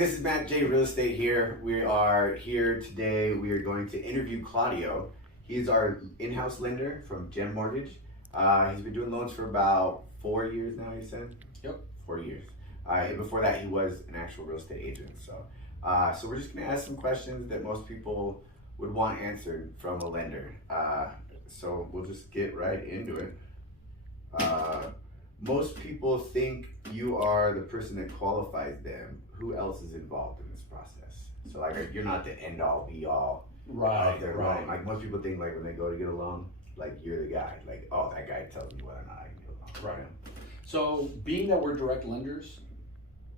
This is Matt J Real Estate here. We are here today. We are going to interview Claudio. He's our in-house lender from Gem Mortgage. He's been doing loans for about 4 years now, he said? Yep. 4 years. Before that, he was an actual real estate agent. So we're just going to ask some questions that most people would want answered from a lender. So we'll just get right into it. Most people think you are the person that qualifies them. Who else is involved in this process? So like, you're not the end all be all of their loan. Like most people think, like when they go to get a loan, like you're the guy. Like, oh, that guy tells me whether or not I can get a loan. Right. So being that we're direct lenders,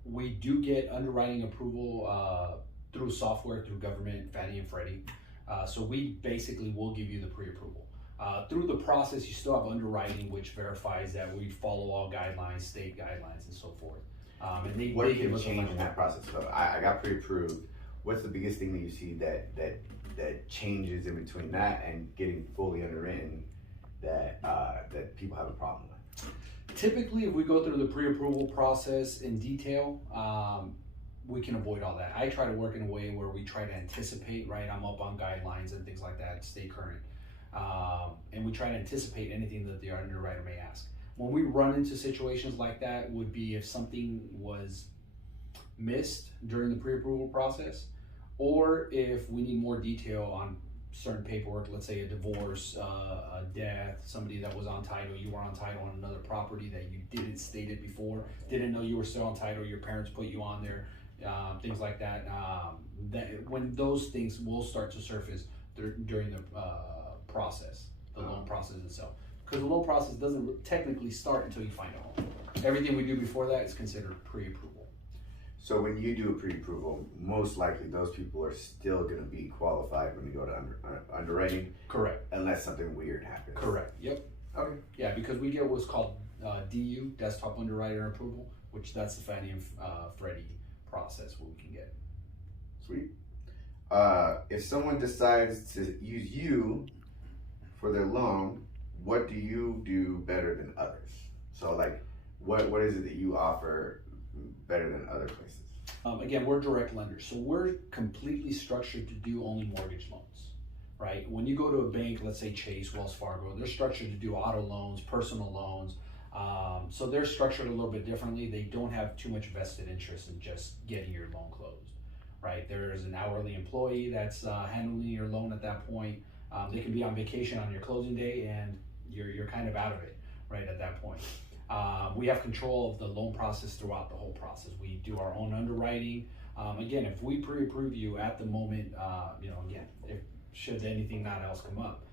we do get underwriting approval through software, through government, Fannie and Freddie. So we basically will give you the pre-approval. Through the process, you still have underwriting, which verifies that we follow all guidelines, state guidelines, and so forth. And what can change in that process? So I got pre-approved. What's the biggest thing that you see that changes in between that and getting fully underwritten that people have a problem with? Typically, if we go through the pre-approval process in detail, we can avoid all that. I try to work in a way where we try to anticipate, right? I'm up on guidelines and things like that, stay current. And we try to anticipate anything that the underwriter may ask. When we run into situations like that would be if something was missed during the pre-approval process, or if we need more detail on certain paperwork, let's say a divorce, a death, somebody that was on title, you were on title on another property that you didn't state it before, didn't know you were still on title, your parents put you on there, things like that. When those things will start to surface during the process, the loan process itself. Because the loan process doesn't technically start until you find a home. Everything we do before that is considered pre-approval. So when you do a pre-approval, most likely those people are still going to be qualified when you go to underwriting? Correct. Unless something weird happens? Correct, yep. Okay. Yeah, because we get what's called DU, Desktop Underwriter Approval, which that's the Fannie and Freddie process where we can get. Sweet. If someone decides to use you for their loan, what do you do better than others? So like, what is it that you offer better than other places? Again, we're direct lenders, so we're completely structured to do only mortgage loans, right? When you go to a bank, let's say Chase, Wells Fargo, they're structured to do auto loans, personal loans. So they're structured a little bit differently. They don't have too much vested interest in just getting your loan closed, right? There's an hourly employee that's handling your loan at that point. They can be on vacation on your closing day and you're kind of out of it, right, at that point. We have control of the loan process throughout the whole process. We do our own underwriting. Again, if we pre-approve you at the moment, again, if should anything not else come up.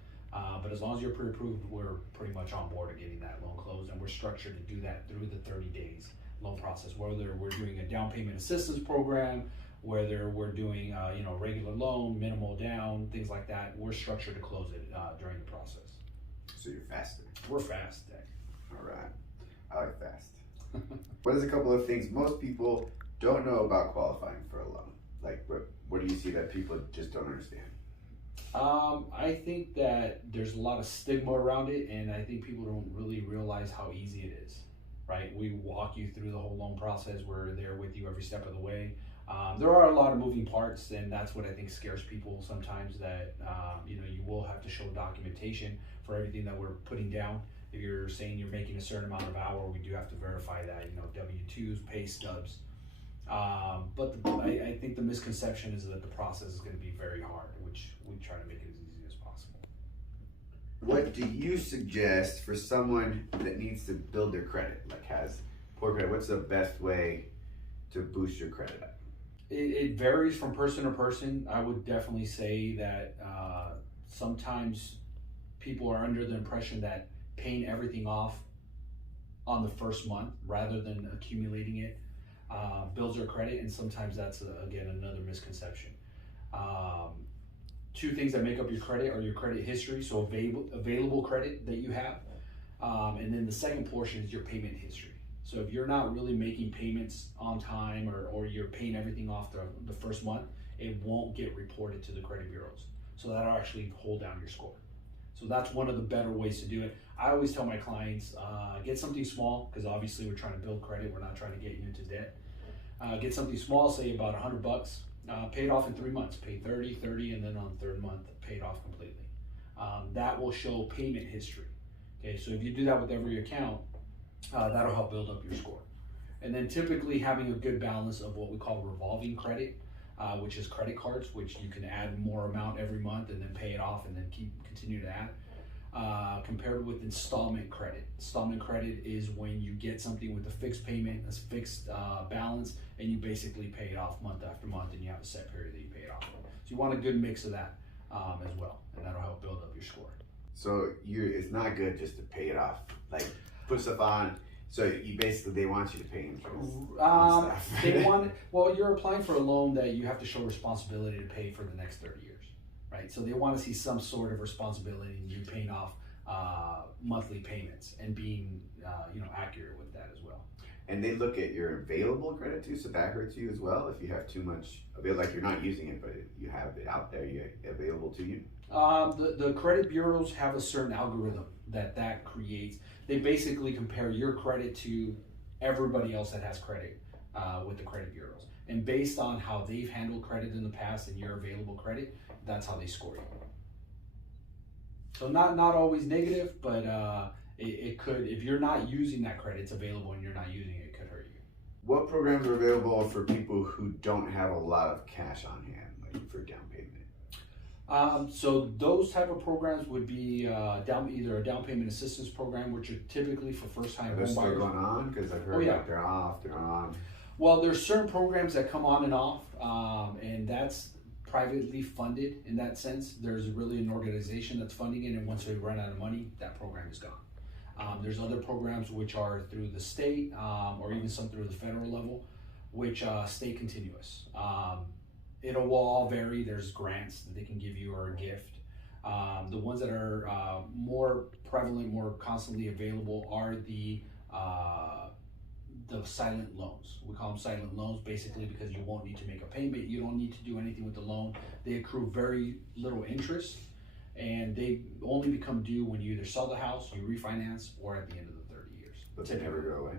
But as long as you're pre-approved, we're pretty much on board of getting that loan closed, and we're structured to do that through the 30 days loan process, whether we're doing a down payment assistance program, whether we're doing regular loan, minimal down, things like that. We're structured to close it during the process. So you're faster. We're fast. All right. I like fast. What is a couple of things most people don't know about qualifying for a loan? Like, what do you see that people just don't understand? I think that there's a lot of stigma around it, and I think people don't really realize how easy it is, right? We walk you through the whole loan process. We're there with you every step of the way. There are a lot of moving parts, and that's what I think scares people sometimes, that you will have to show documentation for everything that we're putting down. If you're saying you're making a certain amount of hour, we do have to verify that, W-2s, pay stubs. But I think the misconception is that the process is going to be very hard, which we try to make it as easy as possible. What do you suggest for someone that needs to build their credit, like has poor credit? What's the best way to boost your credit up? It varies from person to person. I would definitely say that sometimes people are under the impression that paying everything off on the first month rather than accumulating it builds their credit, and sometimes that's again another misconception. Two things that make up your credit are your credit history, so available credit that you have, and then the second portion is your payment history. So if you're not really making payments on time, or you're paying everything off the first month, it won't get reported to the credit bureaus. So that'll actually hold down your score. So that's one of the better ways to do it. I always tell my clients, get something small, because obviously we're trying to build credit. We're not trying to get you into debt. Get something small, say about $100, pay it off in 3 months, pay 30, and then on the third month, pay it off completely. That will show payment history. Okay, so if you do that with every account, that'll help build up your score. And then typically having a good balance of what we call revolving credit, which is credit cards, which you can add more amount every month and then pay it off and then continue to add, compared with installment credit. Installment credit is when you get something with a fixed payment, a fixed balance, and you basically pay it off month after month, and you have a set period that you pay it off. So you want a good mix of that as well, and that'll help build up your score. So it's not good just to pay it off, like put stuff on. So you basically, they want you to pay interest on stuff. They want, well, you're applying for a loan that you have to show responsibility to pay for the next 30 years, right? So they want to see some sort of responsibility in you paying off monthly payments and being, accurate with that as well. And they look at your available credit too, so that hurts you as well if you have too much, like you're not using it, but you have it out there, available to you. The credit bureaus have a certain algorithm that creates. They basically compare your credit to everybody else that has credit with the credit bureaus. And based on how they've handled credit in the past and your available credit, that's how they score you. So not always negative, but it could, if you're not using that credit, it's available and you're not using it, it could hurt you. What programs are available for people who don't have a lot of cash on hand, like for down payment? So those type of programs would be either a down payment assistance program, which are typically for first-time home buyers. Are they still going on? Because I've heard they're off, they're on. Well, there's certain programs that come on and off, and that's privately funded in that sense. There's really an organization that's funding it, and once they run out of money, that program is gone. There's other programs which are through the state, or even some through the federal level, which stay continuous. It will all vary. There's grants that they can give you or a gift. The ones that are more prevalent, more constantly available are the silent loans. We call them silent loans basically because you won't need to make a payment. You don't need to do anything with the loan. They accrue very little interest, and they only become due when you either sell the house, you refinance, or at the end of the 30 years. But they never go away?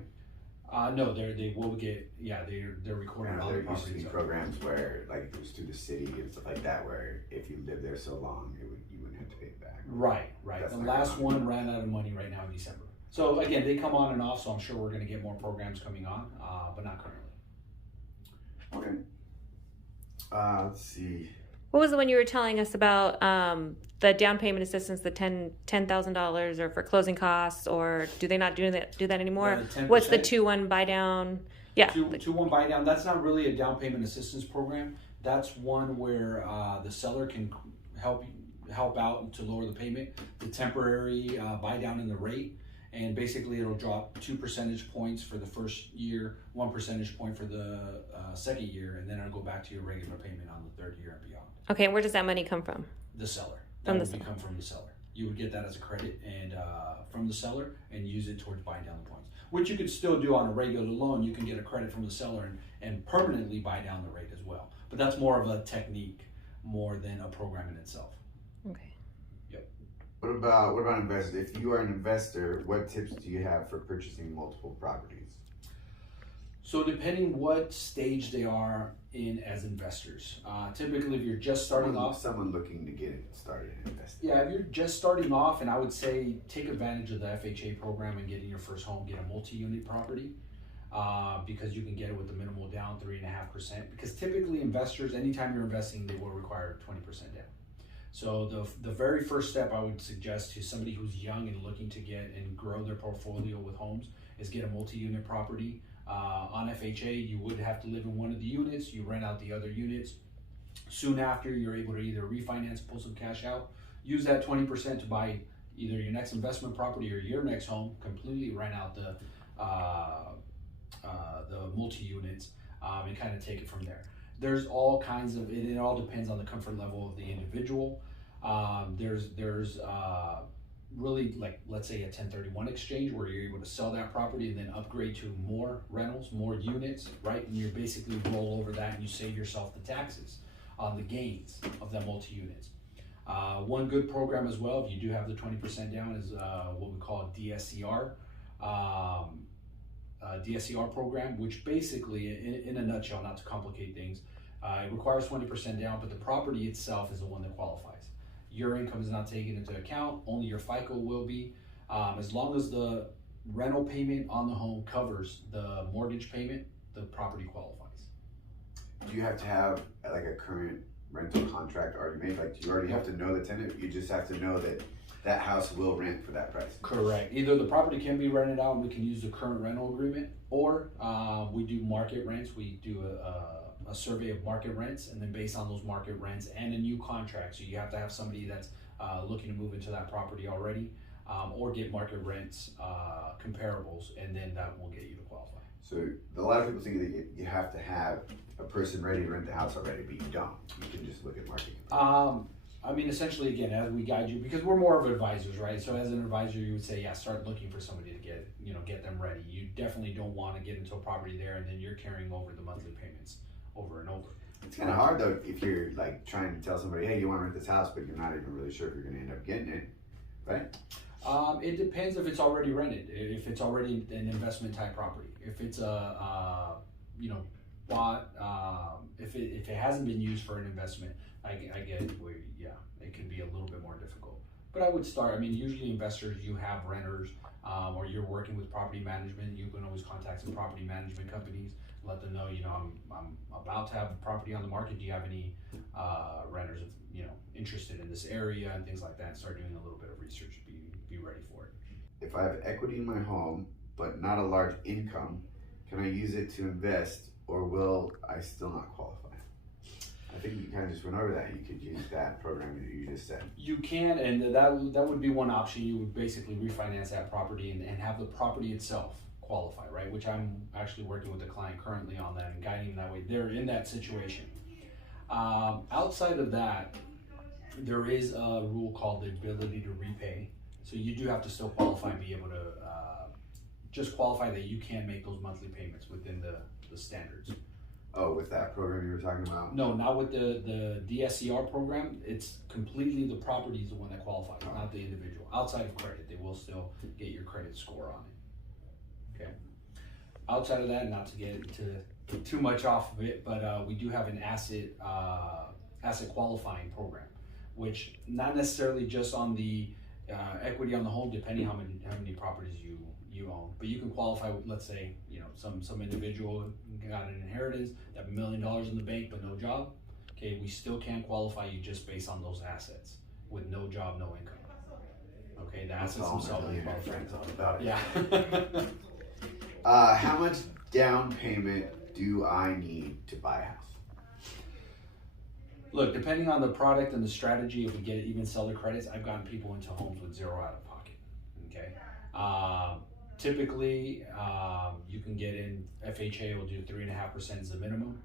No, they will get, they're recording all the there used to properties. be programs where, like, it was through the city and stuff like that, where if you lived there so long, you wouldn't have to pay it back. Right. That's The last one ran out of money right now in December. So again, they come on and off, so I'm sure we're going to get more programs coming on, but not currently. Okay. Let's see. What was the one you were telling us about, the down payment assistance, the $10,000 or for closing costs, or do they not do that anymore? What's the 2-1 buy down? Yeah. 2-1 buy down. That's not really a down payment assistance program. That's one where the seller can help out to lower the payment. The temporary buy down in the rate, and basically it'll drop 2 percentage points for the first year, 1 percentage point for the second year, and then it'll go back to your regular payment on the third year and beyond. Okay, and where does that money come from? The seller. That would come from the seller. You would get that as a credit and from the seller and use it towards buying down the points, which you could still do on a regular loan. You can get a credit from the seller and permanently buy down the rate as well. But that's more of a technique more than a program in itself. Okay. Yep. What about investors? If you are an investor, what tips do you have for purchasing multiple properties? So depending what stage they are in as investors, typically if you're just starting off. Someone looking to get started investing. Yeah, if you're just starting off, and I would say take advantage of the FHA program and getting your first home, get a multi-unit property, because you can get it with the minimal down 3.5%. Because typically investors, anytime you're investing, they will require 20% down. So the very first step I would suggest to somebody who's young and looking to get and grow their portfolio with homes is get a multi-unit property. On FHA, you would have to live in one of the units. You rent out the other units. Soon after, you're able to either refinance, pull some cash out, use that 20% to buy either your next investment property or your next home, completely rent out the multi-units, and kind of take it from there. There's all kinds of, it all depends on the comfort level of the individual. There's really, like, let's say a 1031 exchange where you're able to sell that property and then upgrade to more rentals, more units, right? And you basically roll over that and you save yourself the taxes on the gains of that multi-units. One good program as well, if you do have the 20% down, is what we call DSCR. DSCR program, which basically, in a nutshell, not to complicate things, it requires 20% down, but the property itself is the one that qualifies. Your income is not taken into account, only your FICO will be. As long as the rental payment on the home covers the mortgage payment, the property qualifies. Do you have to have like a current rental contract already made? Like, do you already have to know the tenant? You just have to know that that house will rent for that price. Correct. Either the property can be rented out and we can use the current rental agreement, or we do market rents. We do a survey of market rents, and then based on those market rents and a new contract, so you have to have somebody that's looking to move into that property already, or get market rents comparables, and then that will get you to qualify. So a lot of people think that you have to have a person ready to rent the house already, but you don't. You can just look at market. I mean, essentially, again, as we guide you, because we're more of advisors, right? So as an advisor, you would say, yeah, start looking for somebody to get them ready. You definitely don't want to get into a property there and then you're carrying over the monthly payments over and over. It's kind of hard though if you're like trying to tell somebody, hey, you want to rent this house, but you're not even really sure if you're going to end up getting it, right? It depends if it's already rented, if it's already an investment type property, if it's bought, if it hasn't been used for an investment, I get where, yeah, it can be a little bit more difficult. But I would start, I mean, usually investors, you have renters, or you're working with property management, you can always contact some property management companies, let them know, I'm about to have a property on the market. Do you have any renters, interested in this area and things like that, and start doing a little bit of research, be ready for it. If I have equity in my home, but not a large income, can I use it to invest, or will I still not qualify? I think you kind of just went over that. You could use that program that you just said. You can, and that would be one option. You would basically refinance that property and have the property itself qualify, right? Which I'm actually working with a client currently on that and guiding them that way. They're in that situation. Outside of that, there is a rule called the ability to repay. So you do have to still qualify and be able to just qualify that you can make those monthly payments within the standards. Oh, with that program you were talking about? No, not with the DSCR program. It's completely the property is the one that qualifies, not the individual. Outside of credit, they will still get your credit score on it. Okay. Outside of that, not to get too much off of it, but we do have an asset qualifying program, which not necessarily just on the equity on the home, depending how many properties you own, but you can qualify with, let's say, some individual got an inheritance, they have $1 million in the bank but no job. Okay, we still can't qualify you just based on those assets with no job, no income. Okay, the assets themselves. Yeah. How much down payment do I need to buy a house? Look, depending on the product and the strategy, if we get even seller credits, I've gotten people into homes with zero out of pocket. Okay. Typically, you can get in, FHA will do 3.5% as the minimum,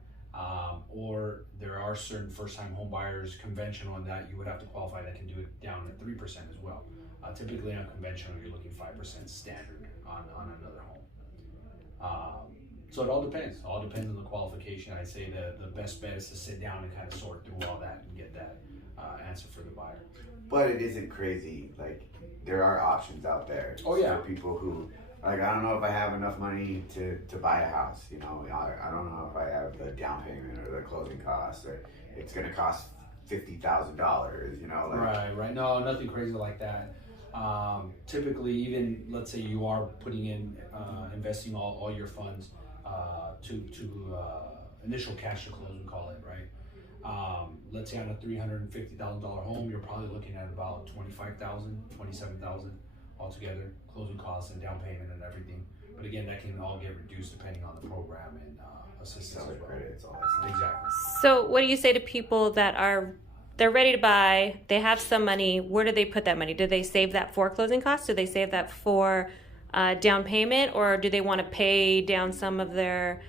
or there are certain first-time home buyers, conventional, and that you would have to qualify that can do it down at 3% as well. Typically on conventional, you're looking 5% standard on another home. So it all depends. All depends on the qualification. I'd say the best bet is to sit down and kind of sort through all that and get that answer for the buyer. But it isn't crazy. Like, there are options out there. Oh yeah. For people who, like, I don't know if I have enough money to buy a house. I don't know if I have the down payment or the closing costs, or it's going to cost $50,000. Right. No, nothing crazy like that. Typically, even let's say you are putting in, investing all your funds to initial cash to close, we call it, right? Let's say on a $350,000 home, you're probably looking at about $25,000, $27,000 altogether, closing costs and down payment and everything. But again, that can all get reduced depending on the program and assistance as well. Credits, all that stuff. Exactly. So what do you say to people that they're ready to buy, they have some money, where do they put that money? Do they save that for closing costs? Do they save that for down payment? Or do they want to pay down some of their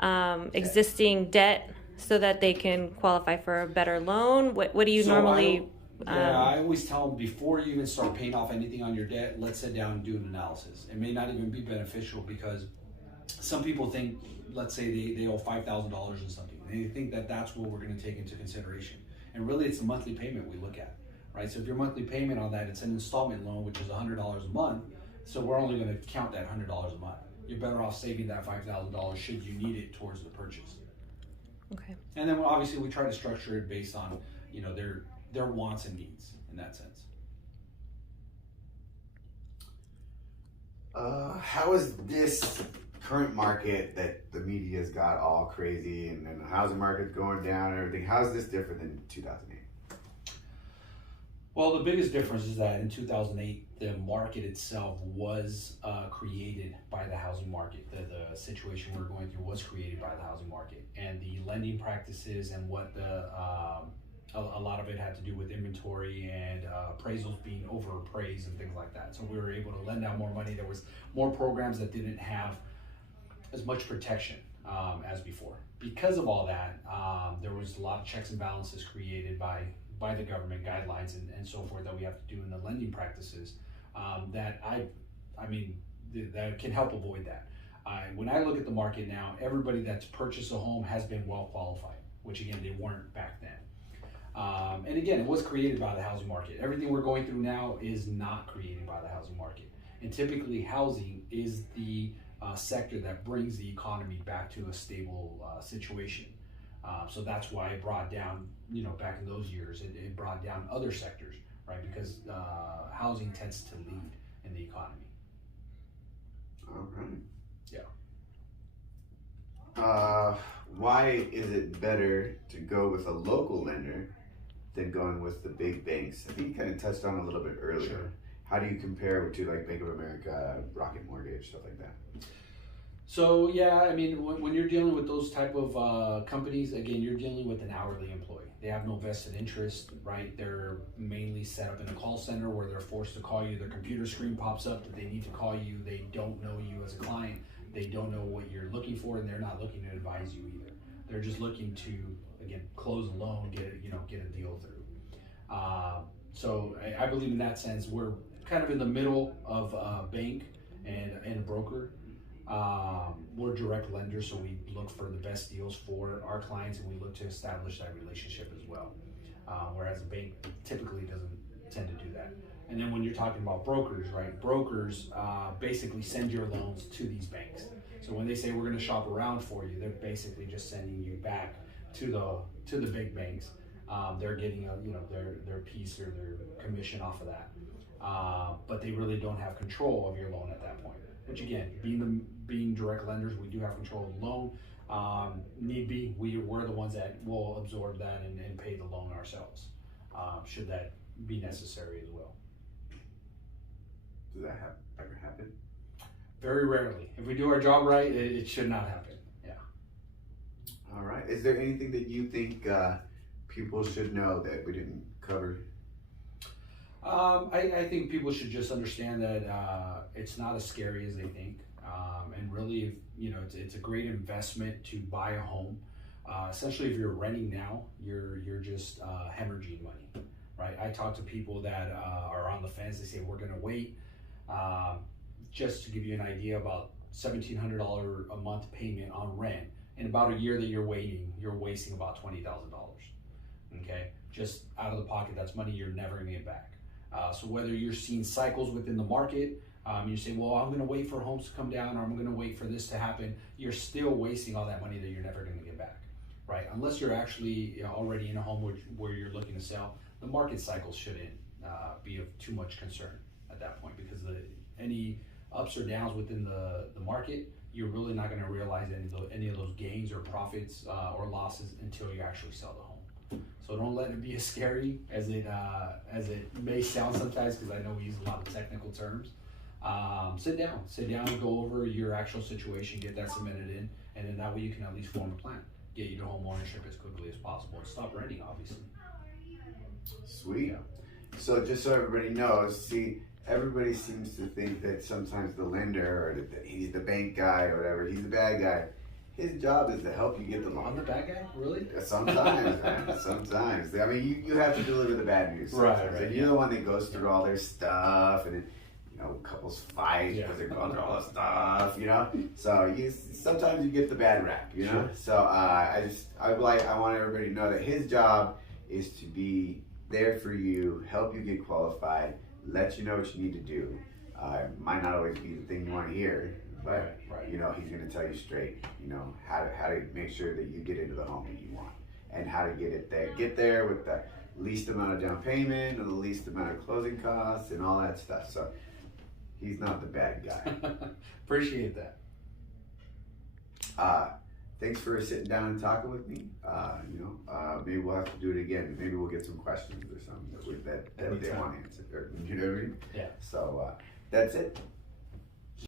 existing debt so that they can qualify for a better loan? What do you normally... I always tell them, before you even start paying off anything on your debt, let's sit down and do an analysis. It may not even be beneficial, because some people think, let's say they owe $5,000 or something. They think that that's what we're going to take into consideration. And really, it's the monthly payment we look at, right? So if your monthly payment on that, it's an installment loan, which is $100 a month. So we're only going to count that $100 a month. you're better off saving that $5,000 should you need it towards the purchase. Okay. And then obviously we try to structure it based on, their wants and needs in that sense. How is this current market that the media's got all crazy and then the housing market's going down and everything, how is this different than 2008? Well, the biggest difference is that in 2008, the market itself was created by the housing market. The situation we're going through was created by the housing market, and the lending practices and what a lot of it had to do with inventory and appraisals being overappraised and things like that. So we were able to lend out more money. There was more programs that didn't have as much protection as before. Because of all that, there was a lot of checks and balances created by the government guidelines and so forth that we have to do in the lending practices that that can help avoid that. When I look at the market now, everybody that's purchased a home has been well qualified, which again, they weren't back then. And again, it was created by the housing market. Everything we're going through now is not created by the housing market. And typically housing is the sector that brings the economy back to a stable situation. So that's why it brought down, back in those years, it brought down other sectors, right? Because housing tends to lead in the economy. All right. Yeah. Why is it better to go with a local lender than going with the big banks? I think you kind of touched on it a little bit earlier. Sure. How do you compare to like Bank of America, Rocket Mortgage, stuff like that? So yeah, when you're dealing with those type of companies, again, you're dealing with an hourly employee. They have no vested interest, right? They're mainly set up in a call center where they're forced to call you. Their computer screen pops up that they need to call you. They don't know you as a client. They don't know what you're looking for, and they're not looking to advise you either. They're just looking to, again, close a loan, get a deal through. So I believe in that sense, we're kind of in the middle of a bank and a broker. We're direct lenders, so we look for the best deals for our clients, and we look to establish that relationship as well. Whereas a bank typically doesn't tend to do that. And then when you're talking about brokers, right? Brokers basically send your loans to these banks. So when they say we're going to shop around for you, they're basically just sending you back to the big banks. They're getting their piece or their commission off of that, but they really don't have control of your loan at that point. Which again, being direct lenders, we do have control of the loan. Need be, we're the ones that will absorb that and pay the loan ourselves, should that be necessary as well. Does that ever happen? Very rarely. If we do our job right, it should not happen. Yeah. All right. Is there anything that you think people should know that we didn't cover? I think people should just understand that it's not as scary as they think, and really, it's a great investment to buy a home. Essentially, if you're renting now, you're just hemorrhaging money, right? I talk to people that are on the fence. They say we're going to wait. Just to give you an idea, about $1,700 a month payment on rent. In about a year that you're waiting, you're wasting about $20,000. Okay, just out of the pocket. That's money you're never going to get back. So whether you're seeing cycles within the market, you say, well, I'm going to wait for homes to come down, or I'm going to wait for this to happen. You're still wasting all that money that you're never going to get back, right? Unless you're actually already in a home where you're looking to sell. The market cycles shouldn't be of too much concern at that point, because any ups or downs within the market, you're really not going to realize any of those gains or profits or losses until you actually sell the home. So don't let it be as scary as it may sound sometimes, because I know we use a lot of technical terms. Sit down and go over your actual situation, get that cemented in, and then that way you can at least form a plan, get you to home ownership as quickly as possible, and stop renting, obviously. Sweet. Yeah. So just so everybody knows, everybody seems to think that sometimes the lender or he's the bank guy or whatever, he's the bad guy. His job is to help you get the loan. I'm the bad guy? Really? Sometimes, man. Sometimes. I mean, you have to deliver the bad news. Right. And you're the one that goes through all their stuff, and then, couples fight because they're going through all this stuff, So sometimes you get the bad rap, Sure. So I want everybody to know that his job is to be there for you, help you get qualified, let you know what you need to do. Might not always be the thing you want to hear, but you know, he's going to tell you straight, you know, how to make sure that you get into the home that you want, and how to get there with the least amount of down payment or the least amount of closing costs and all that stuff. So he's not the bad guy. Appreciate that. Thanks for sitting down and talking with me. You know, maybe we'll have to do it again. Maybe we'll get some questions or something that they want answered. Or, you know what I mean? Yeah. So that's it.